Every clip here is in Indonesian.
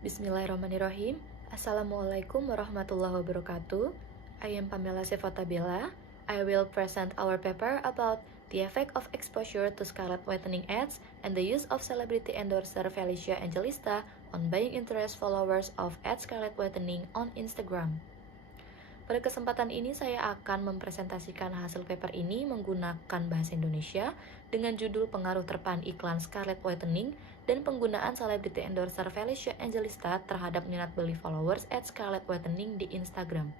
Bismillahirrahmanirrahim. Assalamualaikum warahmatullahi wabarakatuh. I am Pamela Sefotabella. I will present our paper about the effect of exposure to scarlet whitening ads and the use of celebrity endorser Felicia Angelista on buying interest followers of ad scarlet whitening on Instagram. Pada kesempatan ini saya akan mempresentasikan hasil paper ini menggunakan bahasa Indonesia dengan judul pengaruh terpaan iklan scarlet whitening dan penggunaan celebrity endorser Felicia Angelista terhadap minat beli followers at scarlet whitening di Instagram.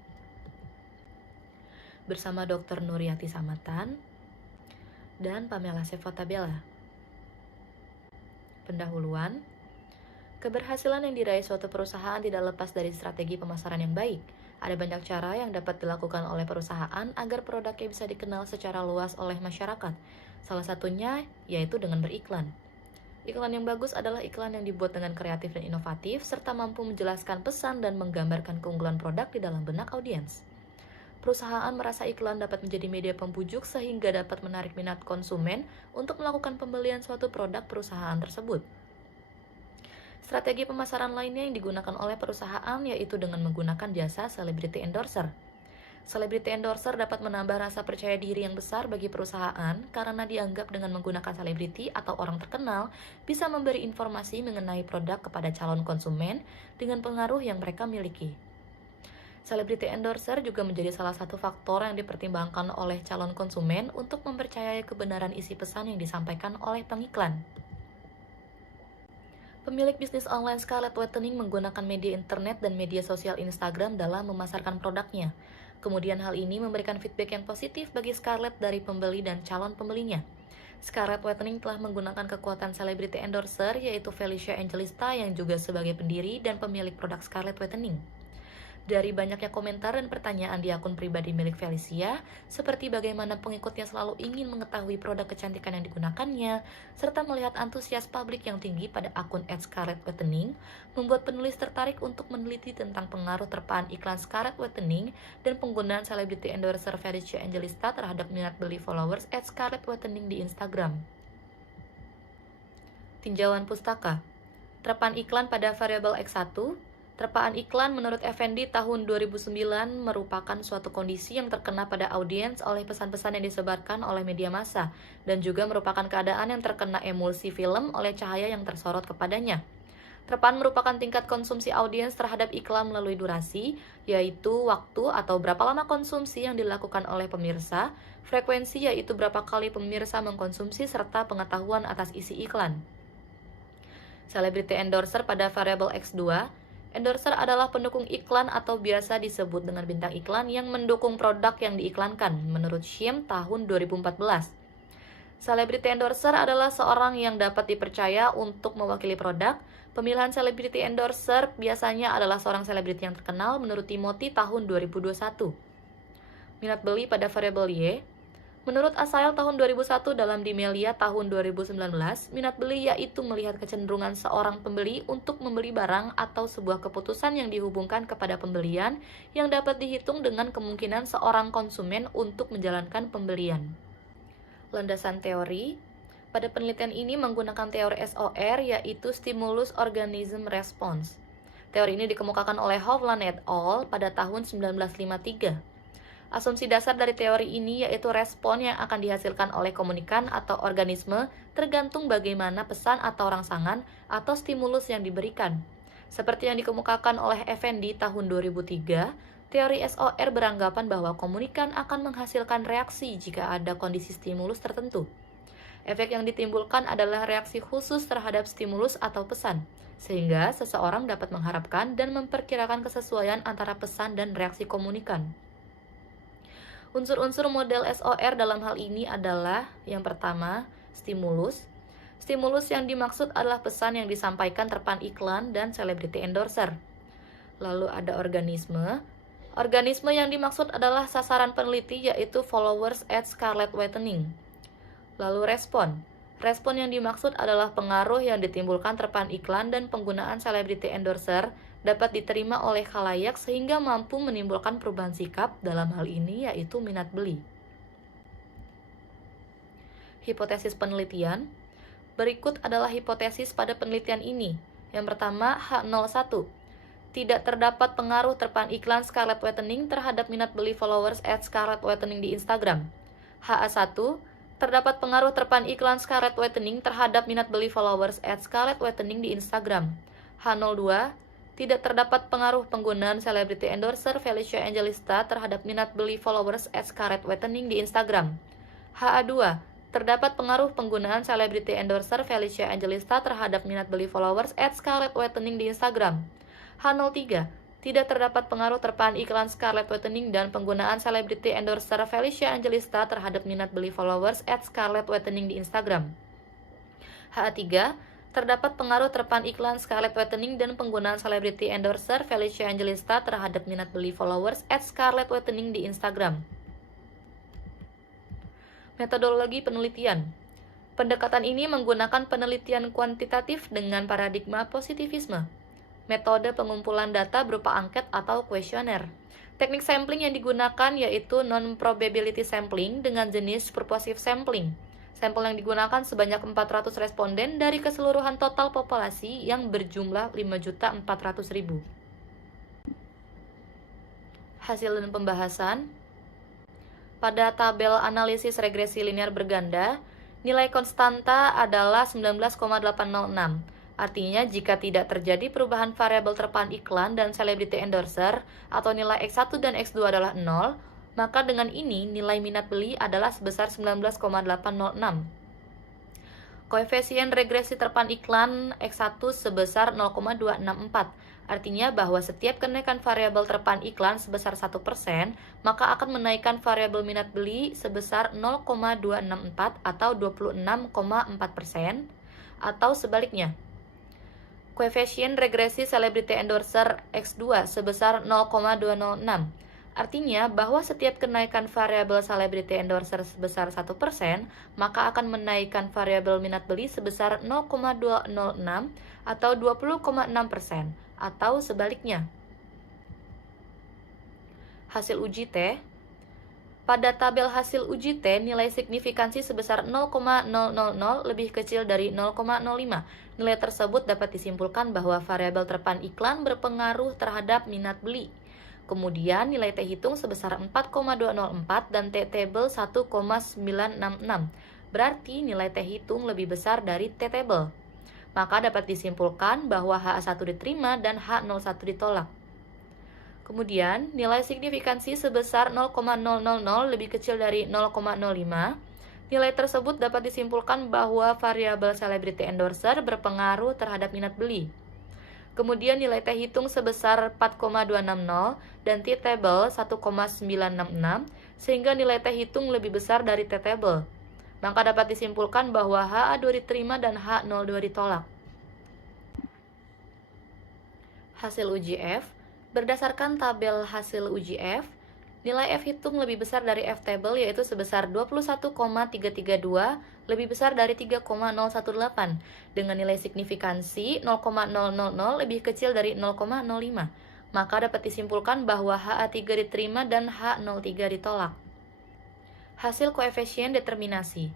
Bersama Dr. Nuryati Samatan dan Pamela Sefotabella. Pendahuluan, keberhasilan yang diraih suatu perusahaan tidak lepas dari strategi pemasaran yang baik. Ada banyak cara yang dapat dilakukan oleh perusahaan agar produknya bisa dikenal secara luas oleh masyarakat. Salah satunya yaitu dengan beriklan. Iklan yang bagus adalah iklan yang dibuat dengan kreatif dan inovatif, serta mampu menjelaskan pesan dan menggambarkan keunggulan produk di dalam benak audiens. Perusahaan merasa iklan dapat menjadi media pembujuk sehingga dapat menarik minat konsumen untuk melakukan pembelian suatu produk perusahaan tersebut. Strategi pemasaran lainnya yang digunakan oleh perusahaan yaitu dengan menggunakan jasa celebrity endorser. Celebrity endorser dapat menambah rasa percaya diri yang besar bagi perusahaan karena dianggap dengan menggunakan selebriti atau orang terkenal bisa memberi informasi mengenai produk kepada calon konsumen dengan pengaruh yang mereka miliki. Celebrity endorser juga menjadi salah satu faktor yang dipertimbangkan oleh calon konsumen untuk mempercayai kebenaran isi pesan yang disampaikan oleh pengiklan. Pemilik bisnis online scarlet whitening menggunakan media internet dan media sosial Instagram dalam memasarkan produknya. Kemudian hal ini memberikan feedback yang positif bagi Scarlett dari pembeli dan calon pembelinya. Scarlet whitening telah menggunakan kekuatan celebrity endorser yaitu Felicia Angelista yang juga sebagai pendiri dan pemilik produk scarlet whitening. Dari banyaknya komentar dan pertanyaan di akun pribadi milik Felicia, seperti bagaimana pengikutnya selalu ingin mengetahui produk kecantikan yang digunakannya, serta melihat antusias publik yang tinggi pada akun @scarlet whitening, membuat penulis tertarik untuk meneliti tentang pengaruh terpaan iklan scarlet whitening dan penggunaan celebrity endorser Felicia Angelista terhadap minat beli followers @scarlet whitening di Instagram. Tinjauan pustaka. Terpaan iklan pada variabel X1. Terpaan iklan menurut Effendi tahun 2009 merupakan suatu kondisi yang terkena pada audiens oleh pesan-pesan yang disebarkan oleh media massa dan juga merupakan keadaan yang terkena emulsi film oleh cahaya yang tersorot kepadanya. Terpaan merupakan tingkat konsumsi audiens terhadap iklan melalui durasi, yaitu waktu atau berapa lama konsumsi yang dilakukan oleh pemirsa, frekuensi yaitu berapa kali pemirsa mengkonsumsi serta pengetahuan atas isi iklan. Celebrity endorser pada variabel X2. Endorser adalah pendukung iklan atau biasa disebut dengan bintang iklan yang mendukung produk yang diiklankan, menurut Shim tahun 2014. Celebrity endorser adalah seorang yang dapat dipercaya untuk mewakili produk. Pemilihan celebrity endorser biasanya adalah seorang selebriti yang terkenal, menurut Timothy tahun 2021. Minat beli pada variabel Y. Menurut Asael tahun 2001 dalam Dimelia tahun 2019, minat beli yaitu melihat kecenderungan seorang pembeli untuk membeli barang atau sebuah keputusan yang dihubungkan kepada pembelian yang dapat dihitung dengan kemungkinan seorang konsumen untuk menjalankan pembelian. Landasan teori. Pada penelitian ini menggunakan teori SOR yaitu Stimulus Organism Response. Teori ini dikemukakan oleh Hovland et al. Pada tahun 1953. Asumsi dasar dari teori ini yaitu respon yang akan dihasilkan oleh komunikan atau organisme tergantung bagaimana pesan atau rangsangan atau stimulus yang diberikan. Seperti yang dikemukakan oleh Effendi tahun 2003, teori SOR beranggapan bahwa komunikan akan menghasilkan reaksi jika ada kondisi stimulus tertentu. Efek yang ditimbulkan adalah reaksi khusus terhadap stimulus atau pesan, sehingga seseorang dapat mengharapkan dan memperkirakan kesesuaian antara pesan dan reaksi komunikan. Unsur-unsur model SOR dalam hal ini adalah yang pertama, stimulus. Stimulus yang dimaksud adalah pesan yang disampaikan terpaan iklan dan celebrity endorser. Lalu ada organisme. Organisme yang dimaksud adalah sasaran peneliti yaitu followers at scarlet whitening. Lalu respon. Respon yang dimaksud adalah pengaruh yang ditimbulkan terpaan iklan dan penggunaan celebrity endorser dapat diterima oleh khalayak sehingga mampu menimbulkan perubahan sikap, dalam hal ini yaitu minat beli. Hipotesis penelitian. Berikut adalah hipotesis pada penelitian ini. Yang pertama, H01. Tidak terdapat pengaruh terpaan iklan Scarlett Whitening terhadap minat beli followers @Scarlett Whitening di Instagram. HA1. Terdapat pengaruh terpaan iklan Scarlett Whitening terhadap minat beli followers @Scarlett Whitening di Instagram. H02. Tidak terdapat pengaruh penggunaan selebriti endorser Felicia Angelista terhadap minat beli followers @Scarlett Whitening di Instagram. HA2. Terdapat pengaruh penggunaan selebriti endorser Felicia Angelista terhadap minat beli followers @Scarlett Whitening di Instagram. H03. Tidak terdapat pengaruh terpaan iklan Scarlett Whitening dan penggunaan selebriti endorser Felicia Angelista terhadap minat beli followers @Scarlett Whitening di Instagram. HA3. Terdapat pengaruh terpaan iklan Scarlett Whitening dan penggunaan selebriti endorser Felicia Angelista terhadap minat beli followers @Scarlett Whitening di Instagram. Metodologi penelitian. Pendekatan ini menggunakan penelitian kuantitatif dengan paradigma positivisme. Metode pengumpulan data berupa angket atau kuesioner. Teknik sampling yang digunakan yaitu non-probability sampling dengan jenis purposive sampling. Sampel yang digunakan sebanyak 400 responden dari keseluruhan total populasi yang berjumlah 5.400.000. Hasil dan pembahasan. Pada tabel analisis regresi linear berganda, nilai konstanta adalah 19,806. Artinya, jika tidak terjadi perubahan variabel terpaan iklan dan selebriti endorser, atau nilai X1 dan X2 adalah 0, maka dengan ini nilai minat beli adalah sebesar 19,806. Koefisien regresi terpaan iklan X1 sebesar 0,264. Artinya bahwa setiap kenaikan variabel terpaan iklan sebesar 1%, maka akan menaikkan variabel minat beli sebesar 0,264 atau 26,4%, atau sebaliknya. Koefisien regresi selebriti endorser X2 sebesar 0,206. Artinya bahwa setiap kenaikan variabel selebriti endorser sebesar 1%, maka akan menaikkan variabel minat beli sebesar 0,206 atau 20,6%, atau sebaliknya. Hasil uji T. Pada tabel hasil uji T, nilai signifikansi sebesar 0,000 lebih kecil dari 0,05. Nilai tersebut dapat disimpulkan bahwa variabel terpaan iklan berpengaruh terhadap minat beli. Kemudian nilai T hitung sebesar 4,204 dan T table 1,966. Berarti nilai T hitung lebih besar dari T table. Maka dapat disimpulkan bahwa H1 diterima dan H01 ditolak. Kemudian, nilai signifikansi sebesar 0,000 lebih kecil dari 0,05. Nilai tersebut dapat disimpulkan bahwa variabel selebriti endorser berpengaruh terhadap minat beli. Kemudian nilai T hitung sebesar 4,260 dan T table 1,966, sehingga nilai T hitung lebih besar dari T table. Maka dapat disimpulkan bahwa HA2 diterima dan H02 ditolak. Hasil uji F. Berdasarkan tabel hasil uji F, nilai F hitung lebih besar dari F table yaitu sebesar 21,332, lebih besar dari 3,018, dengan nilai signifikansi 0,000 lebih kecil dari 0,05. Maka dapat disimpulkan bahwa HA3 diterima dan H03 ditolak. Hasil koefisien determinasi.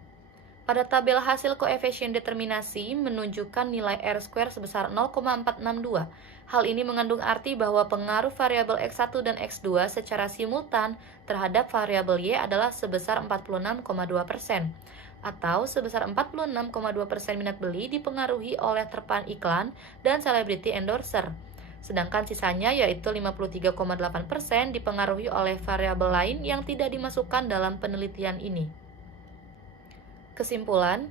Pada tabel hasil koefisien determinasi menunjukkan nilai R² sebesar 0,462. Hal ini mengandung arti bahwa pengaruh variabel X1 dan X2 secara simultan terhadap variabel Y adalah sebesar 46,2%, atau sebesar 46,2% minat beli dipengaruhi oleh terpaan iklan dan selebriti endorser. Sedangkan sisanya yaitu 53,8% dipengaruhi oleh variabel lain yang tidak dimasukkan dalam penelitian ini. Kesimpulan.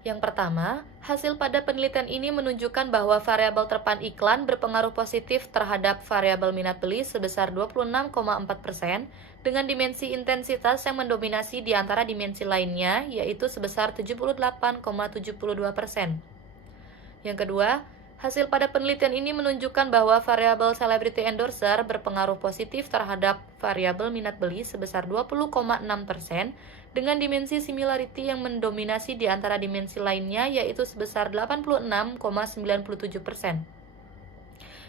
Yang pertama, hasil pada penelitian ini menunjukkan bahwa variabel terpaan iklan berpengaruh positif terhadap variabel minat beli sebesar 26,4% dengan dimensi intensitas yang mendominasi di antara dimensi lainnya, yaitu sebesar 78,72%. Yang kedua, hasil pada penelitian ini menunjukkan bahwa variabel celebrity endorser berpengaruh positif terhadap variabel minat beli sebesar 20,6% dengan dimensi similarity yang mendominasi di antara dimensi lainnya, yaitu sebesar 86,97%.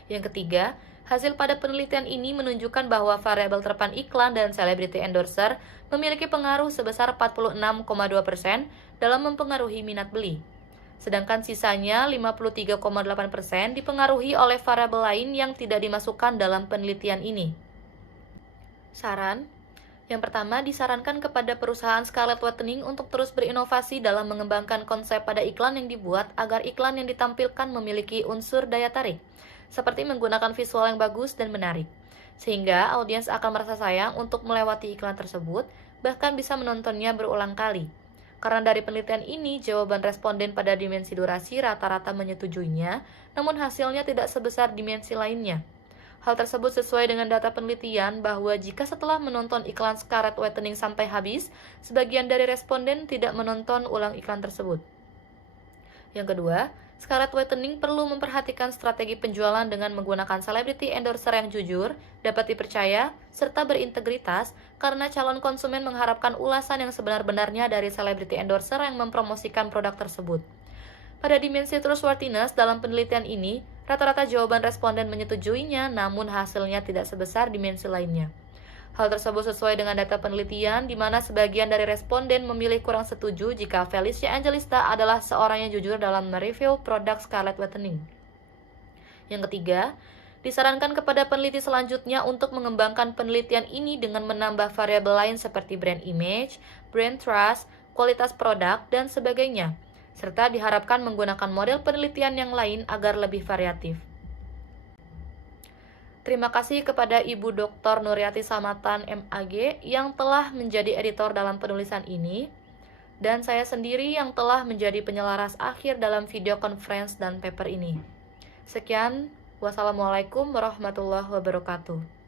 Yang ketiga, hasil pada penelitian ini menunjukkan bahwa variabel terpaan iklan dan celebrity endorser memiliki pengaruh sebesar 46,2% dalam mempengaruhi minat beli. sedangkan sisanya 53,8% dipengaruhi oleh variabel lain yang tidak dimasukkan dalam penelitian ini. Saran: yang pertama, disarankan kepada perusahaan Scarlett Whitening untuk terus berinovasi dalam mengembangkan konsep pada iklan yang dibuat agar iklan yang ditampilkan memiliki unsur daya tarik, seperti menggunakan visual yang bagus dan menarik, sehingga audiens akan merasa sayang untuk melewati iklan tersebut, bahkan bisa menontonnya berulang kali. Karena dari penelitian ini, jawaban responden pada dimensi durasi rata-rata menyetujuinya, namun hasilnya tidak sebesar dimensi lainnya. Hal tersebut sesuai dengan data penelitian bahwa jika setelah menonton iklan Scarlett Whitening sampai habis, sebagian dari responden tidak menonton ulang iklan tersebut. Yang kedua, Scarlett Whitening perlu memperhatikan strategi penjualan dengan menggunakan celebrity endorser yang jujur, dapat dipercaya, serta berintegritas, karena calon konsumen mengharapkan ulasan yang sebenar-benarnya dari celebrity endorser yang mempromosikan produk tersebut. Pada dimensi trustworthiness dalam penelitian ini, rata-rata jawaban responden menyetujuinya, namun hasilnya tidak sebesar dimensi lainnya. Hal tersebut sesuai dengan data penelitian, di mana sebagian dari responden memilih kurang setuju jika Felicia Angelista adalah seorang yang jujur dalam mereview produk Scarlett Whitening. Yang ketiga, disarankan kepada peneliti selanjutnya untuk mengembangkan penelitian ini dengan menambah variabel lain seperti brand image, brand trust, kualitas produk, dan sebagainya, serta diharapkan menggunakan model penelitian yang lain agar lebih variatif. Terima kasih kepada Ibu Dr. Nuryati Samatan MAG yang telah menjadi editor dalam penulisan ini, dan saya sendiri yang telah menjadi penyelaras akhir dalam video conference dan paper ini. Sekian, wassalamualaikum warahmatullahi wabarakatuh.